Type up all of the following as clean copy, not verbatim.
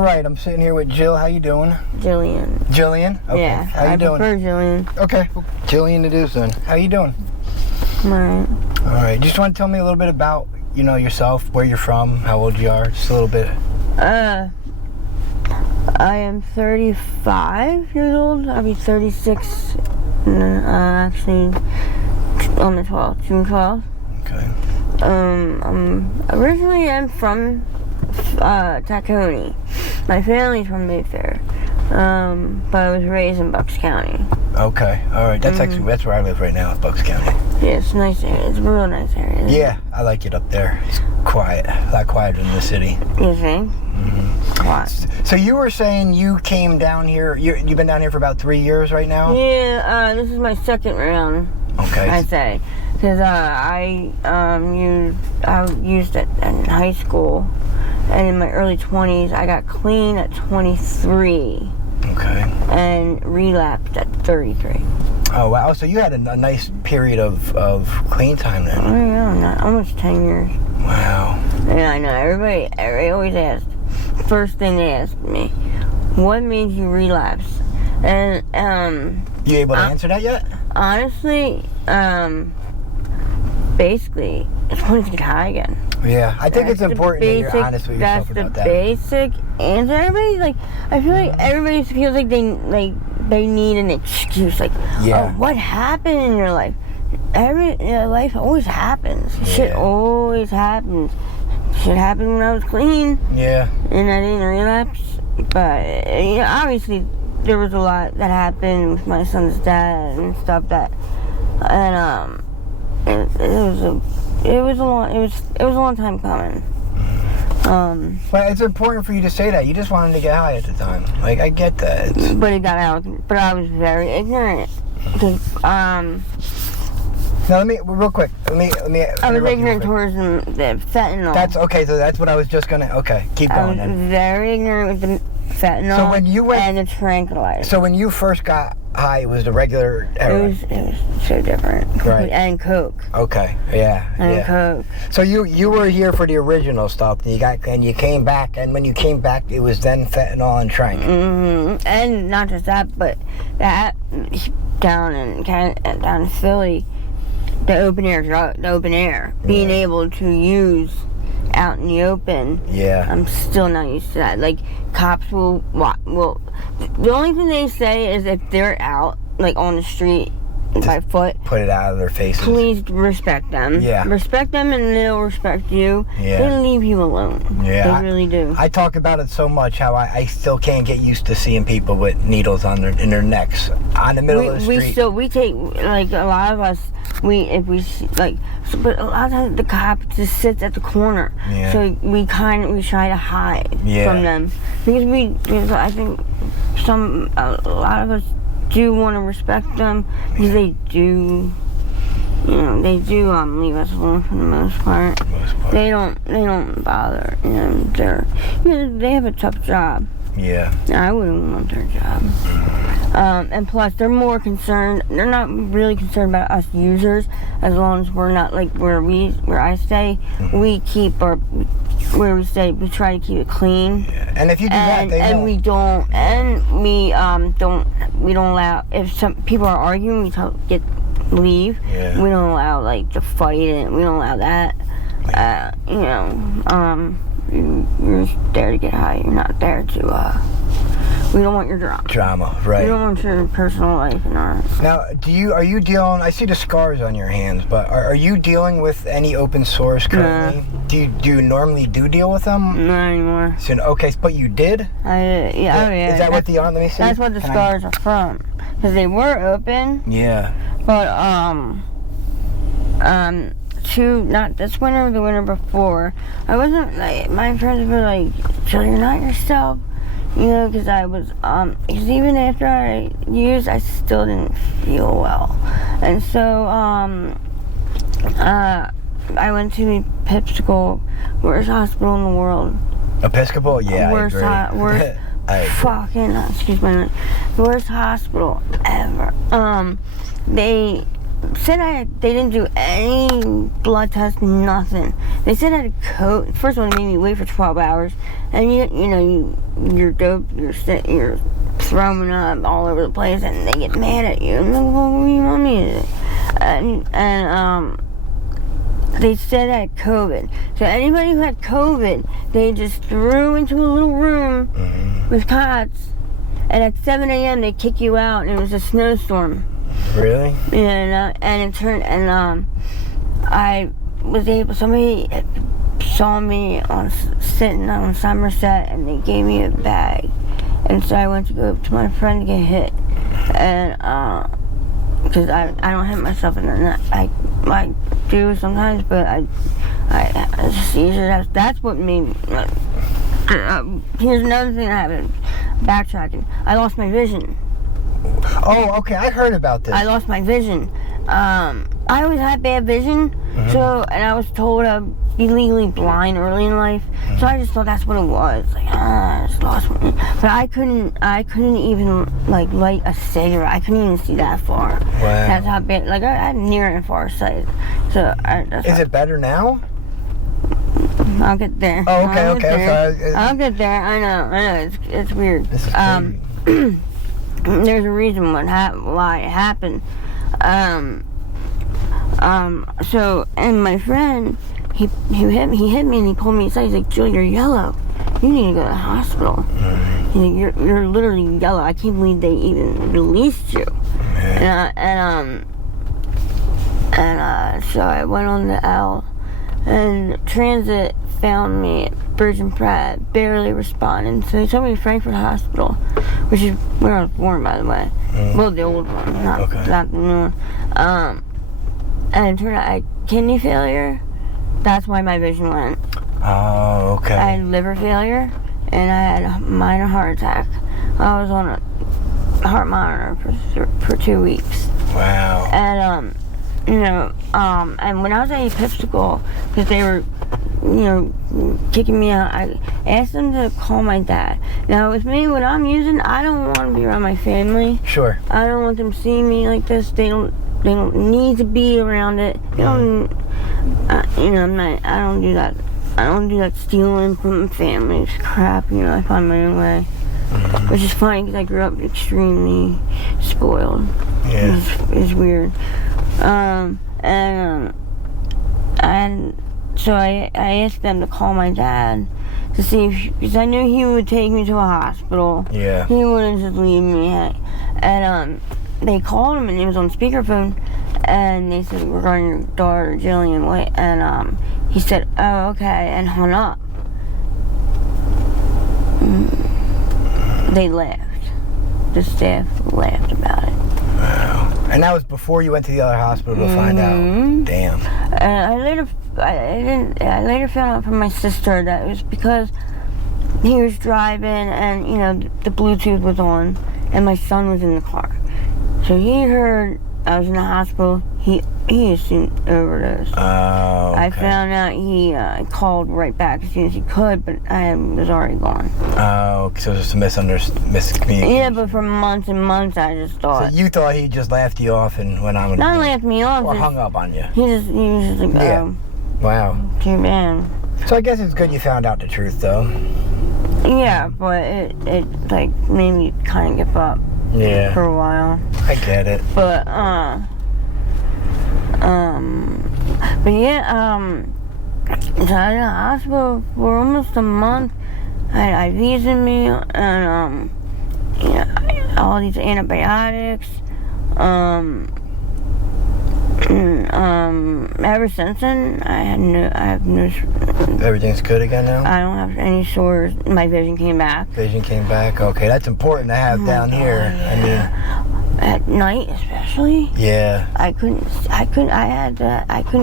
All right, I'm sitting here with Jill. How you doing? Jillian. Jillian? Okay. Yeah, How you doing? I prefer Jillian. Okay, Jillian it is then. How you doing? Alright. All right. Just want to tell me a little bit about, yourself, where you're from, how old you are, just a little bit. I am 35 years old. I'll be 36, actually, on the 12th, June 12th. Okay. Originally I'm from Tacony. My family's from Mayfair, but I was raised in Bucks County. Okay. All right. That's actually that's where I live right now, Bucks County. Yeah, it's a nice area. It's a real nice area. Yeah, I like it up there. It's quiet, a lot quieter than the city. You think? Mm-hmm. What? So you were saying you came down here. You've been down here for about 3 years right now. Yeah. This is my second round. Okay. I'd say, because I used it in high school, and in my early 20s, I got clean at 23. Okay. And relapsed at 33. Oh wow! So you had a nice period of clean time then. Oh yeah, almost 10 years. Wow. Yeah, I know. Everybody always asks. First thing they ask me, what made you relapse? And You able to answer that yet? honestly, basically, I just wanted to get high again. Yeah, I think it's important that you're honest with yourself about that. That's the basic answer. I feel like everybody feels like they need an excuse. Like, Yeah. oh, what happened in your life? Life always happens. Yeah. Shit always happens. Shit happened when I was clean. Yeah. And I didn't relapse. But obviously there was a lot that happened with my son's dad and stuff it was a long time coming. But it's important for you to say that. You just wanted to get high at the time. Like, I get that. But it got out. But I was very ignorant. Now let me real quick. Let me. I was ignorant towards the fentanyl. That's okay. So that's what I was just gonna. Okay, keep going I was then. very ignorant with the fentanyl. So when you went and the tranquilizer. So when you first got high, it was the regular heroin. It was so different. Right. And coke. Okay. Yeah. And coke. So you were here for the original stuff, and you came back, and when you came back, it was then fentanyl and trank. Mm-hmm. And not just that, but that down in Philly, the open air, being able to use out in the open. Yeah. I'm still not used to that. Like, cops will the only thing they say is if they're out, like on the street by foot, put it out of their faces. please respect them. Yeah. Respect them and they'll respect you. Yeah. They leave you alone. Yeah. They really do. I talk about it so much how I still can't get used to seeing people with needles in their necks on the middle of the street. We take, like, a lot of us, but a lot of times the cop just sits at the corner. Yeah. So we try to hide from them. Because I think a lot of us do want to respect them because they do leave us alone for the most part. They don't bother. They have a tough job. Yeah. I wouldn't want their job. And plus, they're more concerned. They're not really concerned about us users, as long as we're not like where I stay. We keep where we stay. We try to keep it clean. Yeah. And if you do that, they won't. We don't allow, if some people are arguing, we leave. Yeah. We don't allow like to fight it. We don't allow that. You're just there to get high. You're not there to. We don't want your drama. Drama, right? We don't want your personal life in ours. Now, are you dealing? I see the scars on your hands, but are you dealing with any open sores currently? Nah. Do you normally deal with them? Not anymore. So, okay, but you did? Yeah. Is that what the let me see? That's what the scars are from. Because they were open. Yeah. But not this winter or the winter before, I wasn't like, my friends were like, "Jill, you're not yourself," because I was because even after I used, I still didn't feel well, and so I went to the Episcopal, worst hospital in the world. Episcopal, yeah, worst fucking excuse my language, worst hospital ever. They said they didn't do any blood test, nothing. They said I had COVID. First of all, they made me wait for 12 hours, and you're dope, you're throwing up all over the place, and they get mad at you. I'm like, well, what do you want me to do? And they said I had COVID. So anybody who had COVID, they just threw into a little room with cots, and at 7 a.m. they kick you out, and it was a snowstorm. Really? Yeah, and it turned, and I was able, somebody saw me sitting on Somerset, and they gave me a bag. And so I went to go to my friend to get hit. And, because I don't hit myself in the neck. I do sometimes, but it's just easier. That's what made me, here's another thing I haven't backtracking. I lost my vision. Oh, okay. I heard about this. I lost my vision. I always had bad vision, so, and I was told I'd be legally blind early in life, so I just thought that's what it was. Like, I just lost my, but I couldn't even, like, light a cigarette. I couldn't even see that far. Wow. That's how bad, like, I had near and far sight. So, Is it better now? I'll get there. Oh, okay. Sorry. I'll get there. I know. It's weird. This is crazy. There's a reason why it happened. So, and my friend, he hit me and he pulled me aside. He's like, Jill, you're yellow. You need to go to the hospital. He's like, you're literally yellow. I can't believe they even released you. So I went on the L, and transit found me at Bridge and Pratt, barely responding. So they took me to Frankfurt Hospital, which is where I was born, by the way. Well, the old one, not the new one. And it turned out I had kidney failure. That's why my vision went. Oh, okay. I had liver failure, and I had a minor heart attack. I was on a heart monitor for 2 weeks. Wow. And, and when I was at Episcopal, because they were, kicking me out, I asked them to call my dad. Now, with me, what I'm using, I don't want to be around my family. Sure. I don't want them seeing me like this. They don't need to be around it. They don't, I don't do that. I don't do that stealing from family crap. I find my own way. Which is funny because I grew up extremely spoiled. Yeah. It's weird. So I asked them to call my dad to see because I knew he would take me to a hospital. Yeah. He wouldn't just leave me. And they called him and he was on speakerphone, and they said, regarding your daughter Jillian, and he said, oh, okay, and hung up. They laughed. The staff laughed about it. Wow. And that was before you went to the other hospital to find out. Damn. I later found out from my sister that it was because he was driving and the Bluetooth was on and my son was in the car. So he heard I was in the hospital. He assumed overdose. Oh, okay. I found out he called right back as soon as he could, but I was already gone. Oh, so it was just a miscommunication. Yeah, but for months and months I just thought. So you thought he just laughed you off and went on with Not laughed me off. or hung up on you. He was just like, oh, wow. too bad. So I guess it's good you found out the truth, though. Yeah, but it like made me kind of give up. Yeah. For a while. I get it. But yeah, so I was in the hospital for almost a month. I had IVs in me, and all these antibiotics. Ever since then, I have no. Everything's good again now? I don't have any sores. My vision came back. Vision came back. Okay, that's important to have down here. Yeah. I mean, at night, especially. Yeah. I couldn't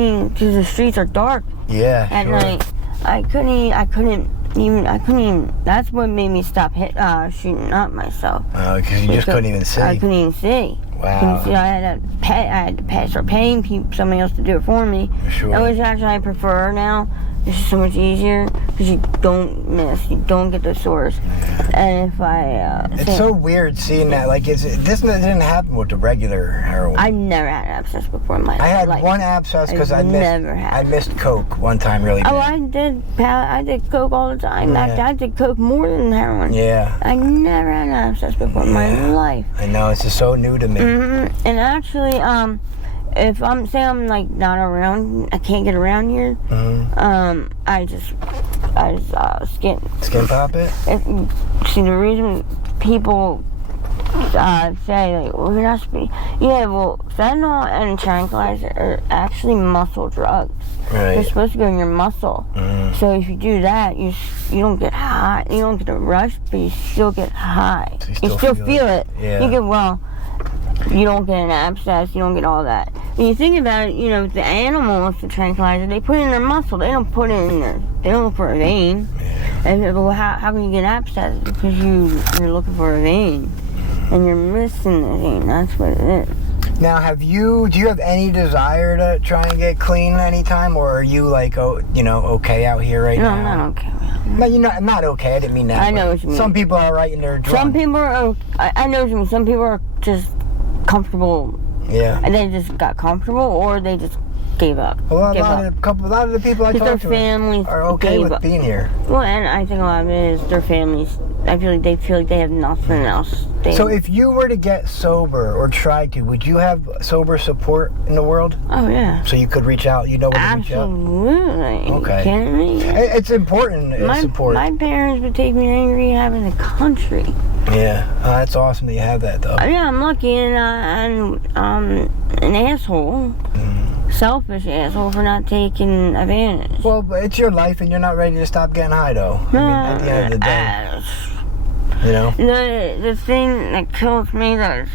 even, because the streets are dark. Yeah. At night, I couldn't even. That's what made me stop shooting up myself. Oh, because you just couldn't even see. I couldn't even see. Wow. See, I had to start paying somebody else to do it for me. Sure. Which actually I prefer now, it's just so much easier because you don't miss, you don't get the sores. And if I, it's so weird seeing that. Like, this didn't happen with the regular heroin. I never had abscess before in my life. I had one abscess because I missed coke one time really bad. Oh, I did coke all the time. Yeah. I did coke more than heroin. Yeah. I never had an abscess before in my life. I know, it's just so new to me. Mm-hmm. And actually, if I'm like not around, I can't get around here. Mm-hmm. I just skin pop it. See, the reason people say like, well, you're not supposed. Yeah, well, fentanyl and tranquilizer are actually muscle drugs. Right. They're supposed to go in your muscle. Mm-hmm. So if you do that, you don't get high. You don't get a rush, but you still get high. So you still feel it. Yeah. You get you don't get an abscess, you don't get all that. When you think about it, the animals, the tranquilizer, they put it in their muscle. They don't put it in they don't look for a vein. Yeah. And well, how can you get abscess? Because you're looking for a vein. And you're missing the vein. That's what it is. Now, do you have any desire to try and get clean anytime? Or are you like, okay out here right now? No, I'm not okay. No, you're not okay. I didn't mean that. I know what you mean. Some people are right in their drunk. Some people are, I know what you mean. Some people are just comfortable. Yeah. And they just got comfortable, or they just gave up. A lot of the people I talk to are okay with being here. Well, and I think a lot of it is their families. I feel like they have nothing else. So if you were to get sober or try to, would you have sober support in the world? Oh, yeah. So you could reach out, where to reach out? Absolutely. Okay. Are you kidding me? It's important, support. My parents would take me to rehab in the country. Yeah. That's awesome that you have that, though. Yeah, I'm lucky, and I'm an asshole. Selfish asshole for not taking advantage. Well, but it's your life, and you're not ready to stop getting high, though. At the end of the day. The thing that kills me, the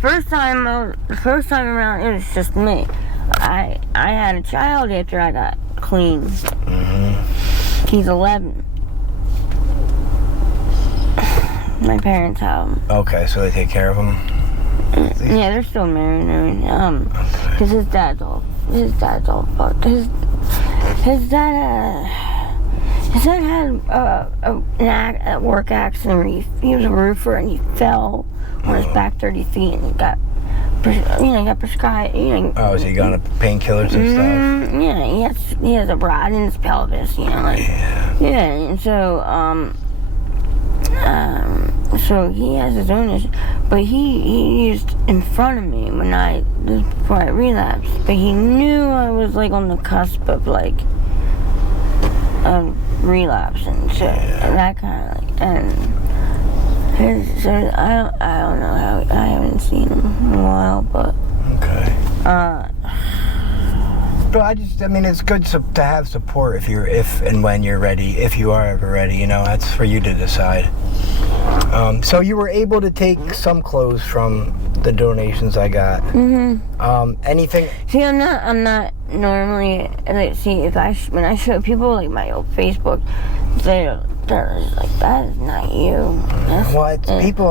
first time around, it was just me. I had a child after I got clean. Mm-hmm. He's 11. My parents have him. Okay, so they take care of him. Yeah, they're still married. Because his dad's all fucked. His dad had a work accident where he was a roofer and he fell on his back 30 feet and he got prescribed. Oh, so you got on painkillers and stuff? Yeah, he has a rod in his pelvis. And so he has his own issue, but he used in front of me before I relapsed. But he knew I was like on the cusp of like relapse and shit, and that kind of like. And I don't know how I haven't seen him in a while, but okay. But it's good to have support if and when you're ready, if you are ever ready. That's for you to decide. So you were able to take some clothes from the donations I got. Mm-hmm. Anything? See, I'm not normally. When I show people like my old Facebook, they're just like, that is not you.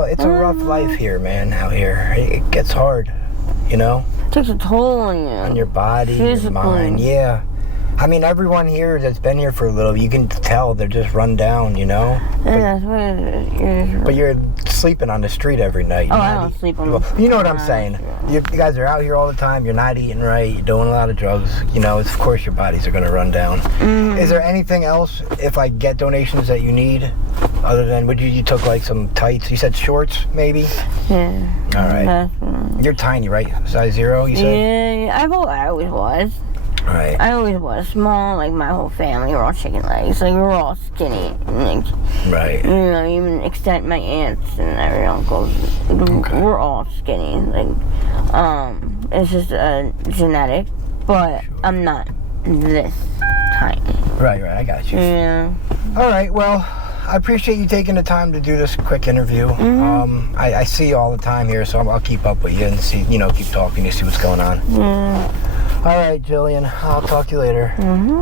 It's a rough life here, man. Out here, it gets hard. It takes a toll on you. On your body, physically. Your mind. Yeah. Everyone here that's been here for a little, you can tell they're just run down, Yeah, that's what it is. But you're sleeping on the street every night. Oh, I don't sleep on the street. You know what I'm saying. You guys are out here all the time. You're not eating right. You're doing a lot of drugs. Of course your bodies are going to run down. Mm-hmm. Is there anything else, if I get donations, that you need? Other than, you took like some tights? You said shorts, maybe? Yeah. All right. You're tiny, right? Size 0, you said? Yeah, I always was. Right. I always was small, like my whole family were all chicken legs, like we were all skinny. Right. Even extent my aunts and every uncles, we're all skinny. It's just genetic, but I'm not this tiny. Right, I got you. Yeah. All right, well, I appreciate you taking the time to do this quick interview. Mm-hmm. I see you all the time here, so I'll keep up with you and see, keep talking to see what's going on. Yeah. All right, Jillian. I'll talk to you later. Mm-hmm.